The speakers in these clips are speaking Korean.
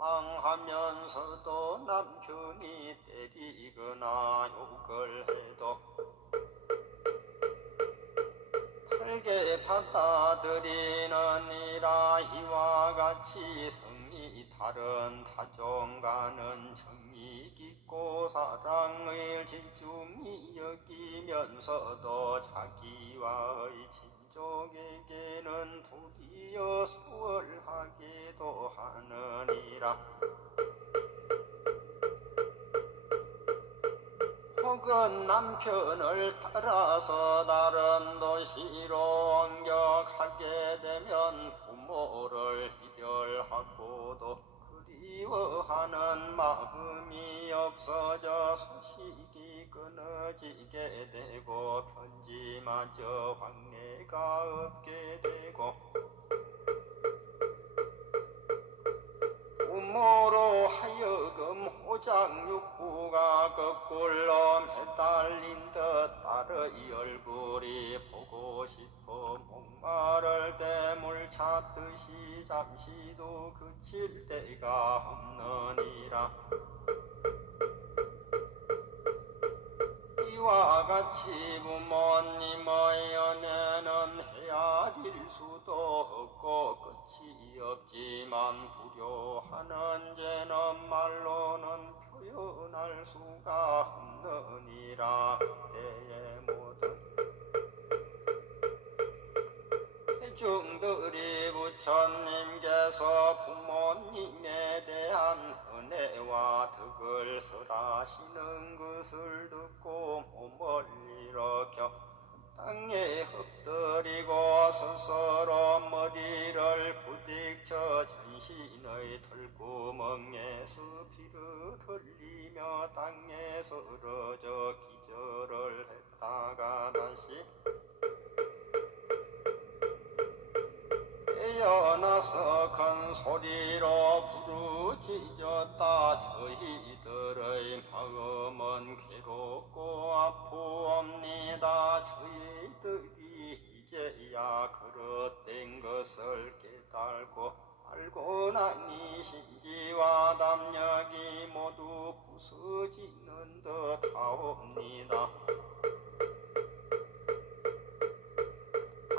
원망하면서도 남편이 때리거나 욕을 해도. 달게 받아들이느니라 이와 같이 성이 다른 타종과는 정이 깊고 사랑을 진중히 여기면서도 자기와의 친족에게는 도리어 수월하게도 하느니라. 혹은 남편을 따라서 다른 도시로 옮겨가게 되면 부모를 이별하고도 그리워하는 마음이 없어져 소식 이 끊어지게 되고 편지마저 황내가 없게 되고 부모로 하여금 호장육부가 거꾸로 매달린 듯 딸의 얼굴이 보고 싶어 목마를 때물 찾듯이 잠시도 그칠 때가 없느니라 이와 같이 부모님의 연애는 헤아릴 수도 없고 끝이 없지만 불효하는 죄는 말로는 표현할 수가 없느니라 때의 모든 대중들이 부처님께서 부모님에 대한 은혜와 덕을 설하시는 것을 듣고 몸을 일으켜 땅에 엎드리고 스스로 머리를 부딪혀 전신의 털구멍에서 피를 흘리며 땅에 쓰러져 기절을 했다가 다시 깨어나서 큰 소리로 부르짖었다. 저희들의 마음은 괴롭고 아프옵니다. 저희들이 이제야 그릇된 것을 깨달고 알고 나니 신지와 담력이 모두 부서지는 듯 하옵니다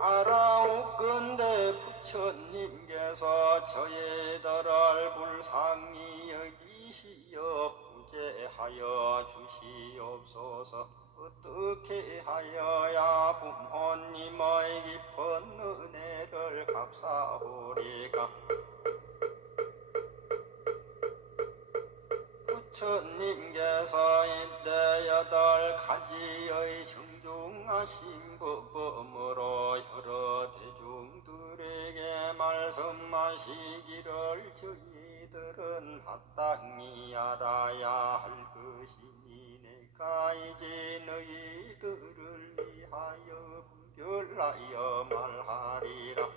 알아오건대 부처님께서 저희들을 불쌍히 여기시어 구제하여 주시옵소서. 어떻게 하여야 부모님의 깊은 은혜를 갚사오리까 부처님께서 이때 여덟 가지의 정중하신 법범으로 여러 대중들에게 말씀하시기를 저희들은 마땅히 알아야 할 것이니 내가 이제 너희들을 위하여 분별하여 말하리라.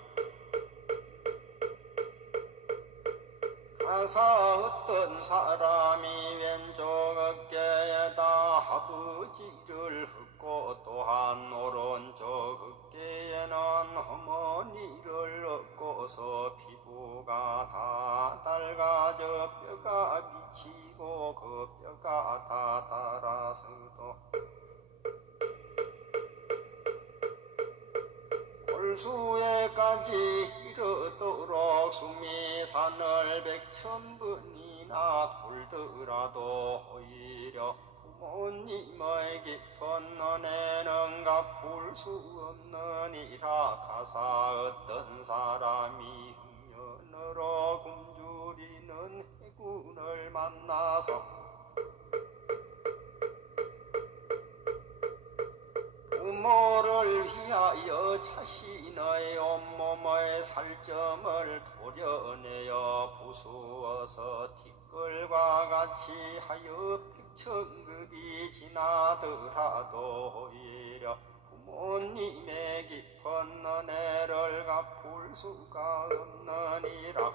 가사 어떤 사람이 왼쪽 어깨에다 아버지를 흙 고 또한 오른쪽 어깨에는 어머니를 얹고서 피부가 다 닳아져 뼈가 미치고 그 뼈가 다 닳아서도 골수에까지 이르도록 숨이 산을 백천번이나 돌더라도 부모님의 깊은 은혜는 갚을 수 없느니라 가사 어떤 사람이 흉년으로 굶주리는 해군을 만나서 부모를 위하여 자신의 온몸의 살점을 도려내어 부수어서 티 끌과 같이 하여 백천급이 지나더라도 오히려 부모님의 깊은 은혜를 갚을 수가 없느니라.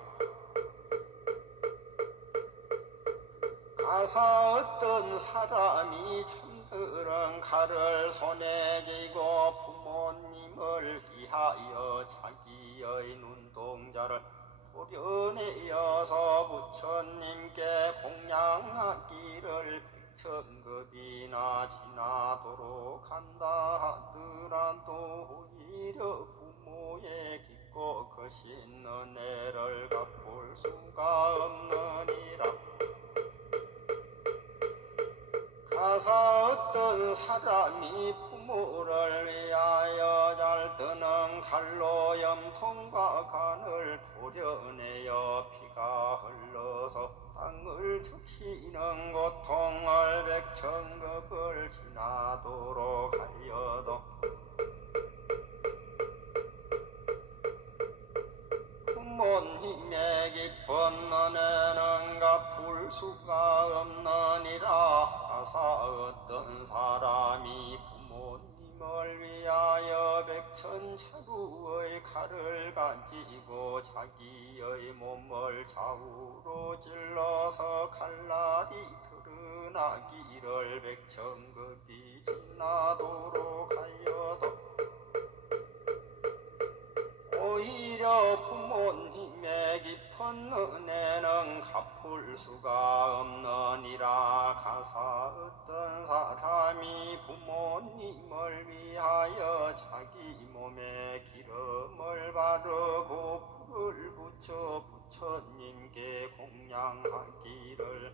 가사 어떤 사람이 참들은 칼을 손에 쥐고 부모님을 위하여 자기의 눈동자를 도려내어서 부처님께 공양하기를 천급이나 지나도록 한다 하더라도 오히려 부모의 깊고 거신 은혜를 갚을 수가 없느니라. 가사 어떤 사람이 부모를 위하여 잘 드는 칼로 염통과 간을 도려내어 피가 흘러서 땅을 적시는 고통을 백천급을 지나도록 하여도 부모님의 깊은 은혜는 갚을 수가 없느니라 가사 어떤 사람 위하여 백천차루의 칼을 가지고 자기의 몸을 좌우로 찔러서 칼날이 드러나기를 백천급이 지나도록 하여도 오히려 부 모님의 깊은 은혜는 갚을 수가 없느니라. 가사 어떤 사람이 부모님을 위하여 자기 몸에 기름을 바르고 불을 붙여 부처님께 공양하기를.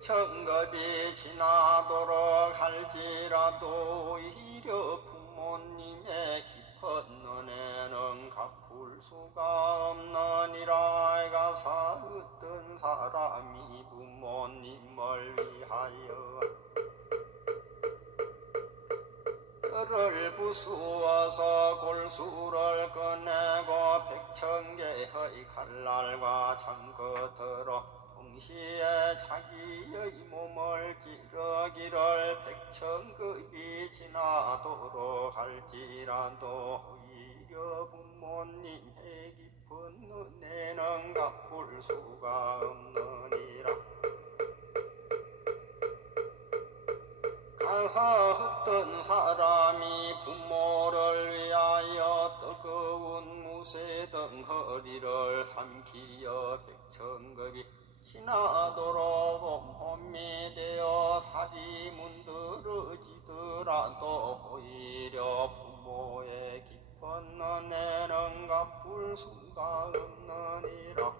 청급이 지나도록 할지라도 오히려 부모님의 깊 은 은혜는 갚을 수가 없느니라. 가사 어떤 사람이 부모님을 위하여 를 부수어서 골수를 꺼내고 백천개의 칼날과 창거들어 동시에 자기의 몸을 찌르기를 백천급이 지나도록 할지라도 오히려 부모님의 깊은 은혜는 갚을 수가 없느니라. 가사 어떤 사람이 부모를 위하여 뜨거운 무쇠 덩어리를 삼키어 백천급이 지나도록 온몸이 되어 살이 문드러지더라도 오히려 부모의 깊은 은혜는 갚을 수가 없느니라.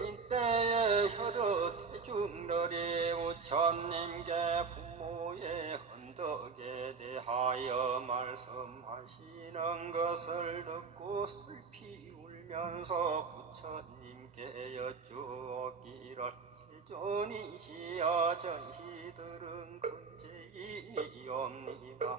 이때에 혈어 대중들이 우천님께 부모의 헌덕에 대하여 말씀하시는 것을 듣고 울 면서 부처님께 여쭈었기를 세존이시여 저희들은 근제인이옵니다.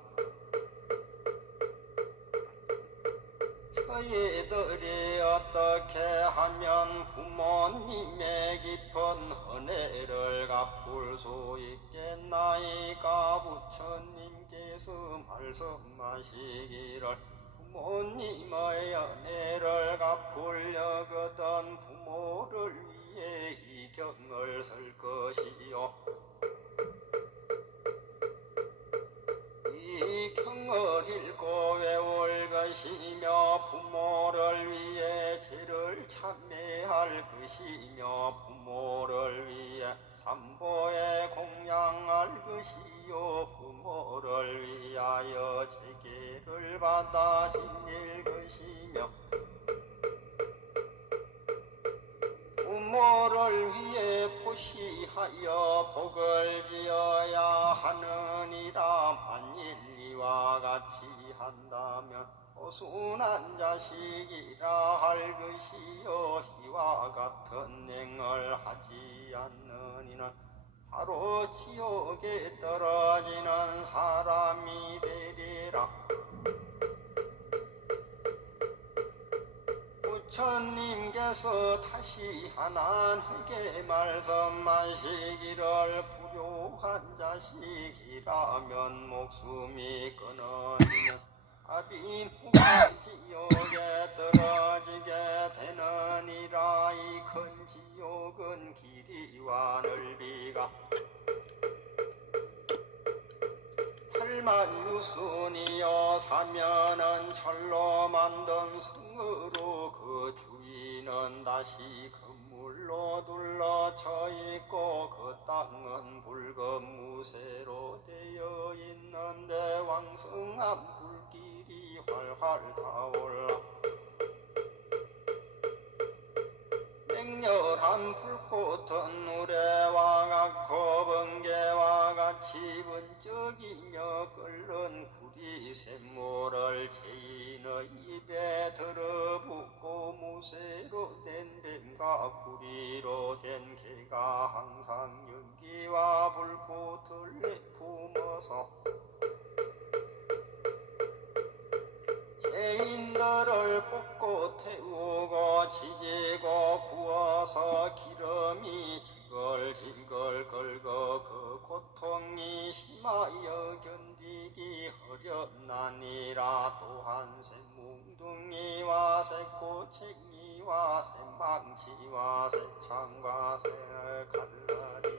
저희들이 어떻게 하면 부모님의 깊은 은혜를 갚을 수 있겠나이까 부처님께서 말씀하시기를 부모님의 은혜를 갚으려거든 부모를 위해 이 경을 쓸 것이요. 이 경을 읽고 외울 것이며 부모를 위해 죄를 참회 할 것이며 부모를 위해 삼보에 공양할 것이요 부모를 위하여 재계를 받아 지닐 것이며 부모를 위해 포시하여 복을 지어야 하느니라 만일 이와 같이 한다면 오 순한 자식이라 할 것이요. 이와 같은 행을 하지 않느니는 바로 지옥에 떨어지는 사람이 되리라. 부처님께서 다시 하나님께 말씀하시기를 불효한 자식이라면 목숨이 끊어지는 아비무가 지옥에 떨어지게 되느니라. 이 큰 지옥은 길이와 넓이가 만유순이여 사면은 철로 만든 성으로 그 주인은 다시 금물로 둘러쳐 있고 그 땅은 붉은 무쇠로 되어 있는데 불길이 활활 타올라. 맹렬한 불꽃은 누레와 같고 번개와 같이 번쩍이며 끓는 구리 샘물을 죄인의 입에 들어붓고 무쇠로 된 뱀과 구리로 된 개가 항상 연기와 불꽃을 내뿜어서 죄인들을 뽑고 태우고 지지고 구워서 기름이 지글지글 긁어 그 고통이 심하여 견디기 어렵나니라. 또한 새뭉둥이와 새꼬챙이와 새망치와 새창과 새갈라리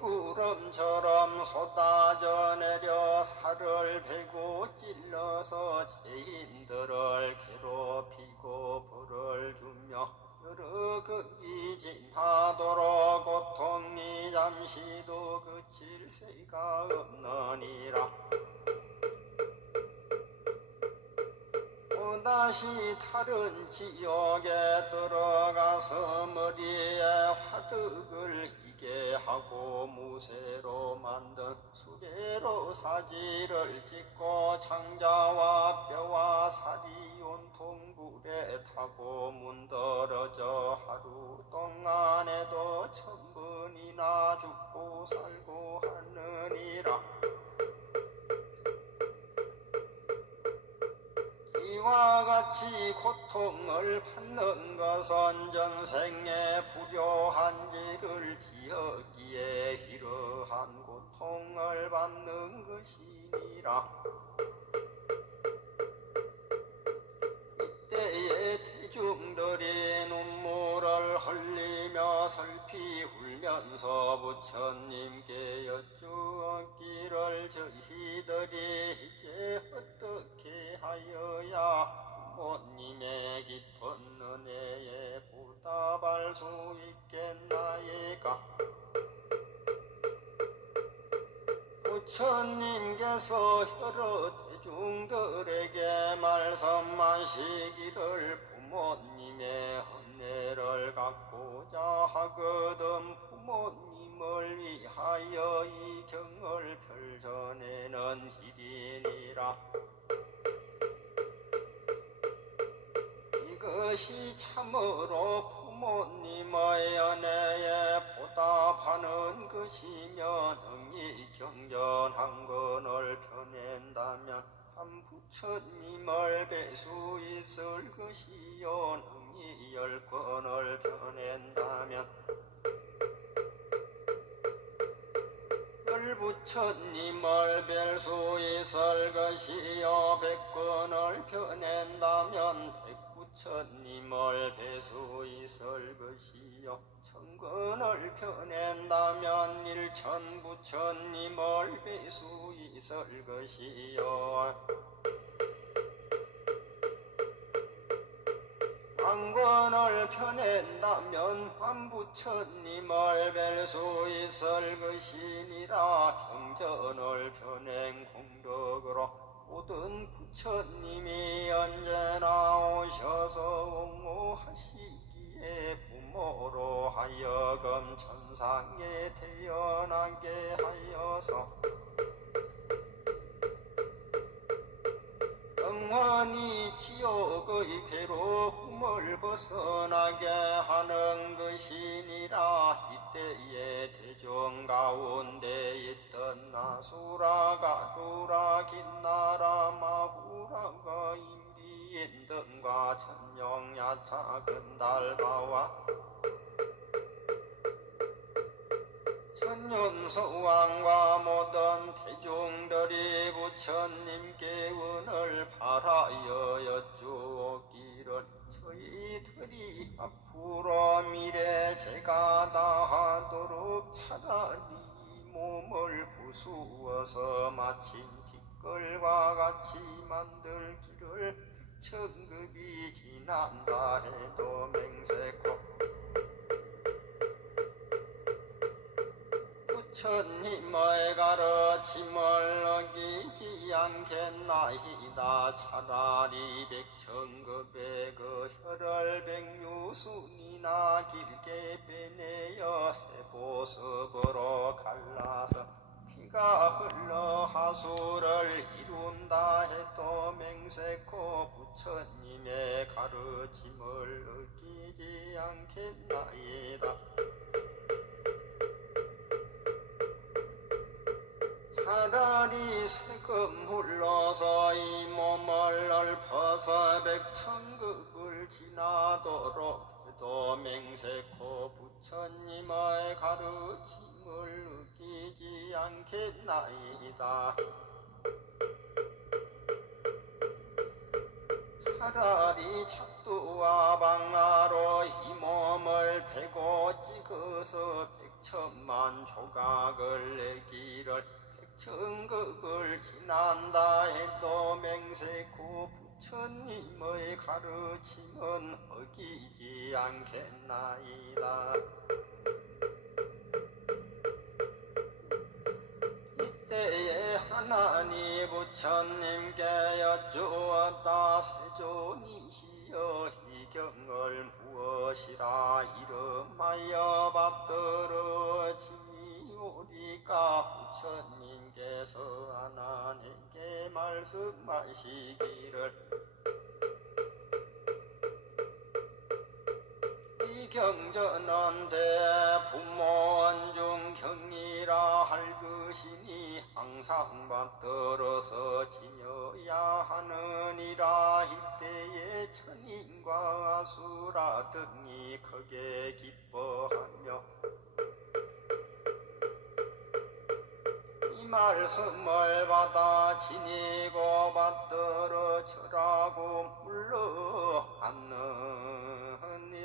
구름처럼 쏟아져 내려 살을 베고 찔러서 죄인들을 괴롭히고 벌을 주며 여러 극이 진하도록 고통이 잠시도 그칠 새가 없느니라. 또다시 다른 지역에 들어가서 머리에 화덕을 이게 하고 무쇠로 만든 수레로 사지를 찍고 창자와 뼈와 살이 온통 불에 타고 문드러져 하루 동안에도 천 번이나 죽고 살고 하느니라. 이와 같이 고통을 받는 것은 전생에 불효한 죄를 지었기에 이러한 고통을 받는 것이니라. 이때에 대중들이 눈물을 흘리며 슬피 울면서 부처님께 여쭈었기를 저희들이 이제 어떻게 하여야 부모님의 깊은 은혜에 보답할 수 있겠나이까 부처님께서 여러 대중들에게 말씀하시기를 부모님의 은혜를 갖고자 하거든 부모님을 위하여 이 경을 펼쳐내는 일이니라 이것이 참으로 부모님의 은혜에 보답하는 것이며 능히 경전한 건을 펴낸다면 한 부처님을 뵐수 있을 것이요. 능히 열 건을 펴낸다면 열 부처님을 뵐수 있을 것이요. 백건을 펴낸다면 백부처님을 뵐수 있을 것이요? 천건을 펴낸다면 일천 부처님을 뵐수 있을 것이요? 왕권을 펴낸다면 환부처님을 뵐수 있을 것이니라? 경전을 펴낸 공덕으로 모든 부처님이 언제나 오셔서 옹호하시기에 부모로 하여금 천상에 태어나게 하여서 영원히 지옥의 괴로움을 벗어나게 하는 것이니라. 이때에 대중 가운데 있던 나수라가 두라 긴나라 마후라가 임비인 등과 천룡야차 근달바와 천년서왕과 모든 대중들이 부처님께 은을 바라여 여쭈기를 저희들이 앞으로 미래 제가 다 하도록 차라리 몸을 부수어서 마침 티끌과 같이 만들기를 백천급이 지난다 해도 맹세코 부처님의 가르침을 어기지 않겠나이다. 차라리 백천급의 그 혈을 백유순이나 길게 빼내어 세보습으로 갈라서 피가 흘러 하수를 이룬다 해도 맹세코 부처님의 가르침 부처님의 가르침을 느끼지 않겠나이다. 차라리 작두와 방아로 이 몸을 베고 찍어서 백천만 조각을 내기를 백천극을 지난다 해도 맹세코 부처님의 가르침은 어기지 않겠나이다. 때에 하나님 부처님께 여쭈었다 세존이시여 이 경을 무엇이라 이름하여 받들어지오리까 부처님께서 하나님께 말씀하시기를 경전한테 부모 안중 경이라 할 것이니 항상 받들어서 지녀야 하느니라. 이때에 천인과 수라 등이 크게 기뻐하며 이 말씀을 받아 지니고 받들어 쳐라고 물러 앉느니라.